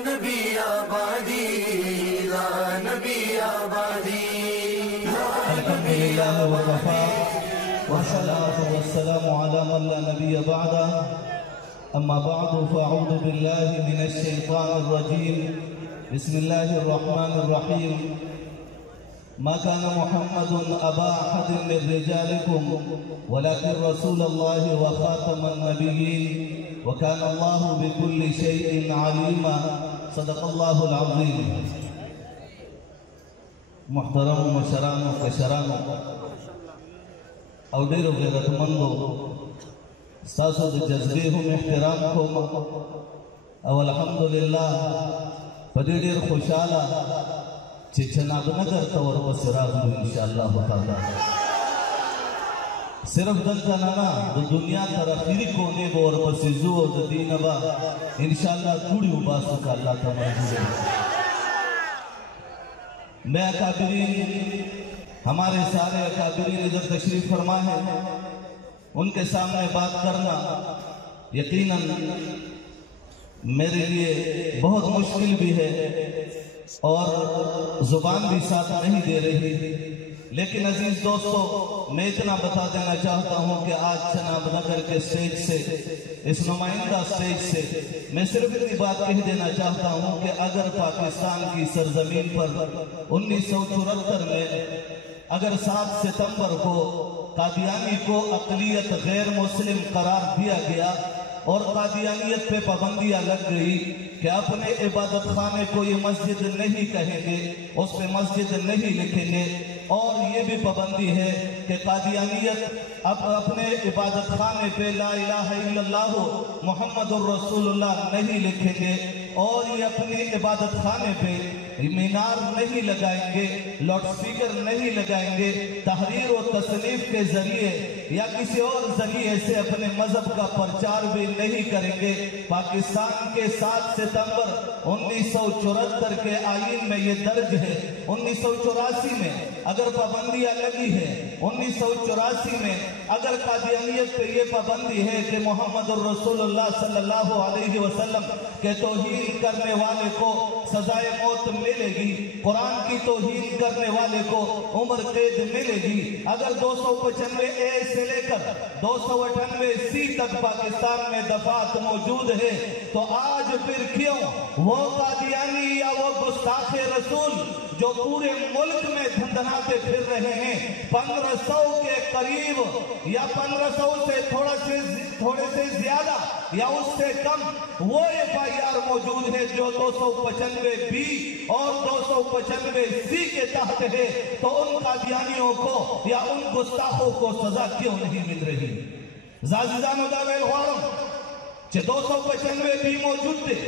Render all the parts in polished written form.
نبی آبادی لا نبی آبادی الحمد لله وكفى والصلاة والسلام على من لا نبي بعده أما بعد فأعوذ بالله من الشيطان الرجيم بسم الله الرحمن الرحيم ما كان محمد أبا أحد من رجالكم ولكن رسول الله وخاتم النبيين وكان الله بكل شيء عليما صدق الله العظيم محترم مشران و کشران او ډیرو غیرتمندو ستاسو د جذبې هم احترام کوم او الحمدلله په دې ډیر خوشاله چې جناب نگر ته ورپسې راغلو انشاءالله تعالی صرف دلته نه د دنیا تر اخري کونے به ورپسې ځو او د دې نه به انشاءالله ټوړې وباسو که الله ته منظور میں اکابرین ہمارے سارے اکابرین ادھر تشریف فرما ہے ان کے سامنے بات کرنا یقیناً میرے لیے بہت مشکل بھی ہے اور زبان بھی ساتھ نہیں دے رہی لیکن عزیز دوستو میں اتنا بتا دینا چاہتا ہوں کہ آج جناب نگر کے سٹیج سے اس نمائندہ سٹیج سے میں صرف اتنی بات کہہ دینا چاہتا ہوں کہ اگر پاکستان کی سرزمین پر 1974 میں اگر 7 ستمبر کو قادیانی کو اقلیت غیر مسلم قرار دیا گیا اور قادیانیت پہ پابندیاں لگ گئی کہ اپنے عبادت خانے کو یہ مسجد نہیں کہیں گے اس پہ مسجد نہیں لکھیں گے اور یہ بھی پابندی ہے کہ قادیانیت اب اپنے عبادت خانے پہ لا الہ الا اللہ محمد الرسول اللہ نہیں لکھیں گے اور یہ اپنی عبادت خانے پہ مینار نہیں لگائیں گے لاؤڈ سپیکر نہیں لگائیں گے تحریر و تصنیف کے ذریعے یا کسی اور ذریعے سے اپنے مذہب کا پرچار بھی نہیں کریں گے پاکستان کے 7 ستمبر 1974 کے آئین میں یہ درج ہے 1984 میں اگر پابندیاں لگی ہے 1984 میں اگر قادیانیت پہ یہ پابندی ہے کہ محمد الرسول اللہ صلی اللہ علیہ وسلم کے توہین کرنے والے کو سزائے موت ملے گی قرآن کی توہین کرنے والے کو عمر قید ملے گی اگر 295 اے سے لے کر 298 سی تک پاکستان میں دفعات موجود ہے تو آج پھر کیوں وہ قادیانی یا وہ گستاخ رسول جو پورے ملک میں دھندناتے پھر رہے ہیں 1500 کے قریب یا 1500 سے تھوڑے سے زیادہ یا اس سے کم وہ FIR موجود ہے جو 295 بی اور 295 سی کے تحت ہے تو ان قادیانیوں کو یا ان گستاخوں کو سزا کیوں نہیں مل رہی زازیزانو دا ویل غوارم چھے 295 بی موجود دے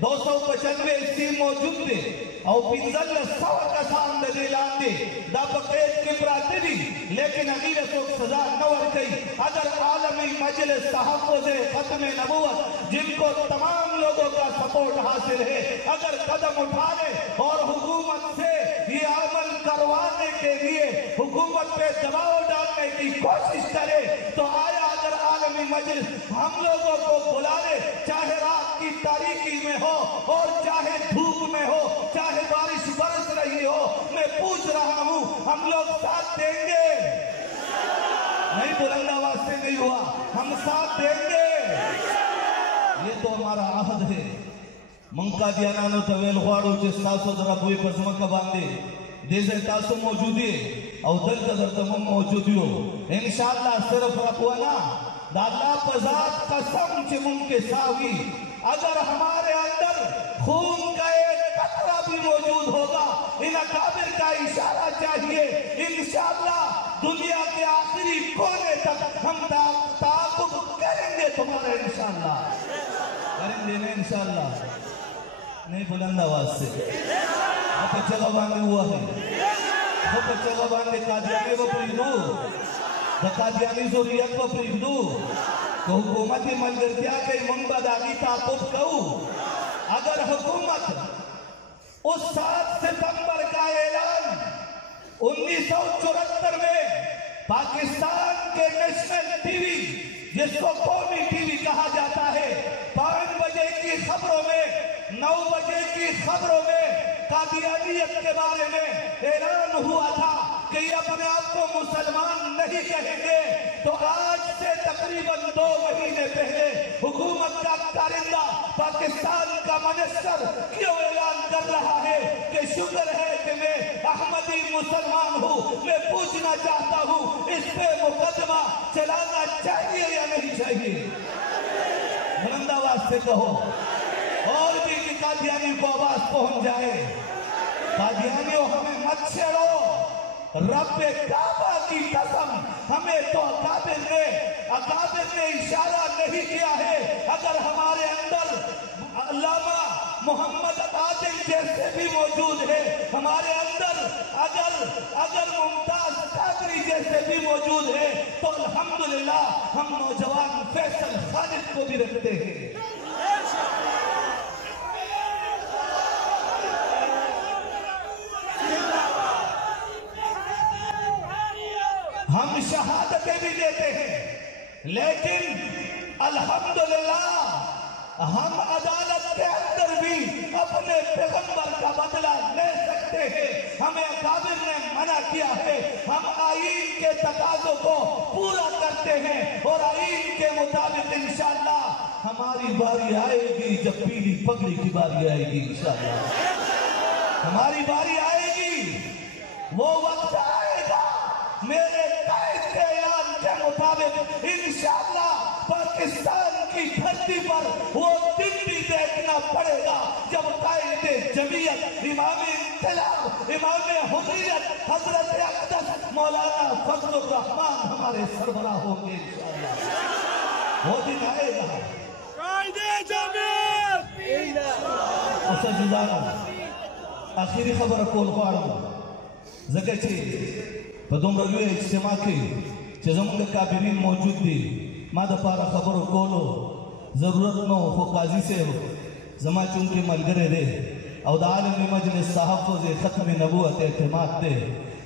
295 سی موجود دے او پینزل سوا کسان دے لاندے دا بقید کبراتے بھی لیکن اگیر سوک سزا نور کئی اگر عالمی مجلس تحفظ ختم نبوت جن کو تمام لوگوں کا سپورٹ حاصل ہے اگر قدم اٹھانے اور حکومت سے یہ عمل کروانے کے لیے حکومت پہ دباؤ ڈالنے کی کوشش کرے تو آیا اگر عالمی مجلس ہم لوگوں کو بلا لے چاہے رات کی تاریکی میں ہو اور چاہے دھوپ میں ہو چاہے بارش برس رہی ہو میں پوچھ رہا ہوں ہم لوگ ساتھ دیں گے نہیں بلند آواز سے نہیں ہوا ہم ساتھ دیں گے یہ تو ہمارا عہد ہے منقا دیانانو تویل غوارو جس تاسو در ابوی پزمکہ باندے دیزے تاسو موجودی او دل قدر تمام موجودیو انشاءاللہ صرف رکھوانا دا اللہ پزاد قسم چے من کے ساوی اگر ہمارے اندر خون کا ایک قطرہ بھی موجود ہوگا ان اکابر کا اشارہ چاہیے انشاءاللہ دنیا کے آخری کونے تک ہم تعاقب کریں گے تمہارے انشاءاللہ کریں گے نہیں انشاءاللہ نہیں بلند آواز سے آپ چگہ باندے ہوا ہے آپ چگہ باندے قادیانی وہ پریدو دا قادیانی ضروریت وہ پریدو کہ حکومتی منگرتیا کے منبد آگی تعاقب کہو اگر حکومت اس 7 ستمبر کا اعلان 1974 میں پاکستان کے نیشنل ٹی وی جس کو قومی ٹی وی کہا جاتا ہے 5 بجے کی خبروں میں 9 بجے کی خبروں میں قادیانیت کے بارے میں اعلان ہوا تھا کہ یہ اپنے آپ کو مسلمان نہیں کہیں گے، تو آج سے تقریباً 2 مہینے پہلے حکومت کا کارندہ پاکستان کا منسٹر کیوں اعلان کر رہا ہے کہ شکر ہے کہ میں احمدی مسلمان ہوں؟ میں پوچھنا چاہتا ہوں اس پہ مقدمہ چلانا چاہیے یا نہیں چاہیے؟ بلند آواز سے کہو، اور بھی کہ قادیانی کو آواز پہنچ جائے۔ قادیانیوں ہمیں مت چھیڑو، رب کعبہ کی قسم ہمیں تو اکابر نے اشارہ نہیں کیا ہے۔ اگر ہمارے اندر علامہ محمد عادل جیسے بھی موجود ہے، ہمارے اندر اگر ممتاز قادری جیسے بھی موجود ہے، تو الحمدللہ ہم نوجوان فیصل خالد کو بھی رکھتے ہیں۔ ہم شہادتیں بھی دیتے ہیں، لیکن الحمدللہ ہم عدالت کے اندر بھی اپنے پیغمبر کا بدلہ لے سکتے ہیں۔ ہمیں اکابر نے منع کیا ہے، ہم آئین کے تقاضوں کو پورا کرتے ہیں، اور آئین کے مطابق انشاءاللہ ہماری باری آئے گی جب پیلی پگڑی کی باری آئے گی۔ انشاءاللہ ہماری باری آئے گی، وہ وقت آئے گا میرے قائد کے اعلان کے مطابق انشاءاللہ پاکستان کی دھرتی پر وہ دن بھی دیکھنا پڑے گا جب قائد جمعیت، امام انقلاب، امام حریت حضرت اقدس مولانا فضل الرحمان ہمارے سربراہ ہوں گے۔ انشاءاللہ وہ دن آئے گا۔ قائد جمعیت اسا جزانا آخری خبر کول غواړم ځکه چې په دومره لوی اجتماع کې چې زموږ کابرین موجود دي، ما دپاره خبرو کولو ضرورت نه و، خو قاضي صاحب زما چونکې ملګری دی او د عالم مجلس تحفظ ختم نبوت اعتماد دی،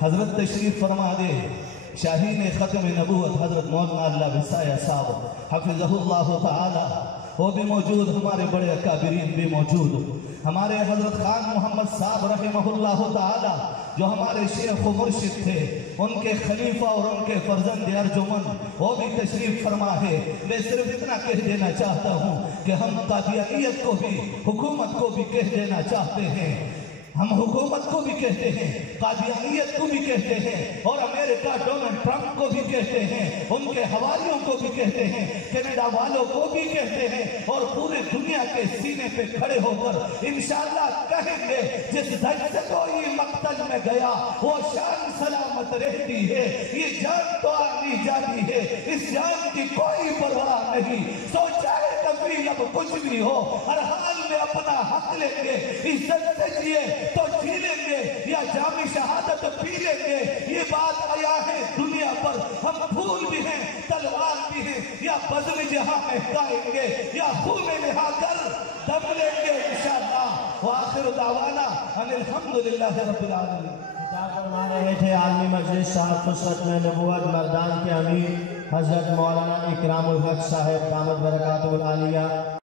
حضرت تشریف فرما دے شاہین ختم نبوت حضرت مولانا اللہ بسایہ صاحب حفظہ اللہ تعالی، وہ بھی موجود، ہمارے بڑے اکابرین بھی موجود، ہمارے حضرت خان محمد صاحب رحمہ اللہ تعالی جو ہمارے شیخ و مرشد تھے، ان کے خلیفہ اور ان کے فرزند ارجمند وہ بھی تشریف فرما ہے۔ میں صرف اتنا کہہ دینا چاہتا ہوں کہ ہم قادیانیت کو بھی، حکومت کو بھی کہہ دینا چاہتے ہیں، ہم حکومت کو بھی کہتے ہیں، قادیانیت کو بھی کہتے ہیں، اور امریکہ ڈونلڈ ٹرمپ کو بھی کہتے ہیں، ان کے حواریوں کو بھی کہتے ہیں، کینیڈا والوں کو بھی کہتے ہیں، اور پورے دنیا کے سینے پہ کھڑے ہو کر انشاءاللہ کہیں گے جس دھج سے کوئی مقتل میں گیا وہ شان سلامت رہتی ہے، یہ جان تو آنی جاتی ہے، اس جان کی کوئی پرواہ نہیں، سو چاہے تفریح اب کچھ بھی ہو، ہر حال میں اپنا حق لیں گے، عزت سے جیے تو جی لیں گے یا جامع شہادت پی لیں گے، یہ بات آیا ہے دنیا پر، ہم پھول بھی ہیں تلوار بھی ہیں، یا بزم جہاں مہکائیں گے یا خون نہا کر دم لیں گے انشاءاللہ۔ وآخر دعوانا ان الحمدللہ رب العالمین۔ خطاب فرما رہے تھے عالمی مجلس صاحب خصوص میں نبوت مردان کے امیر حضرت مولانا اکرام الحق صاحب دامت برکاتہ العالیہ۔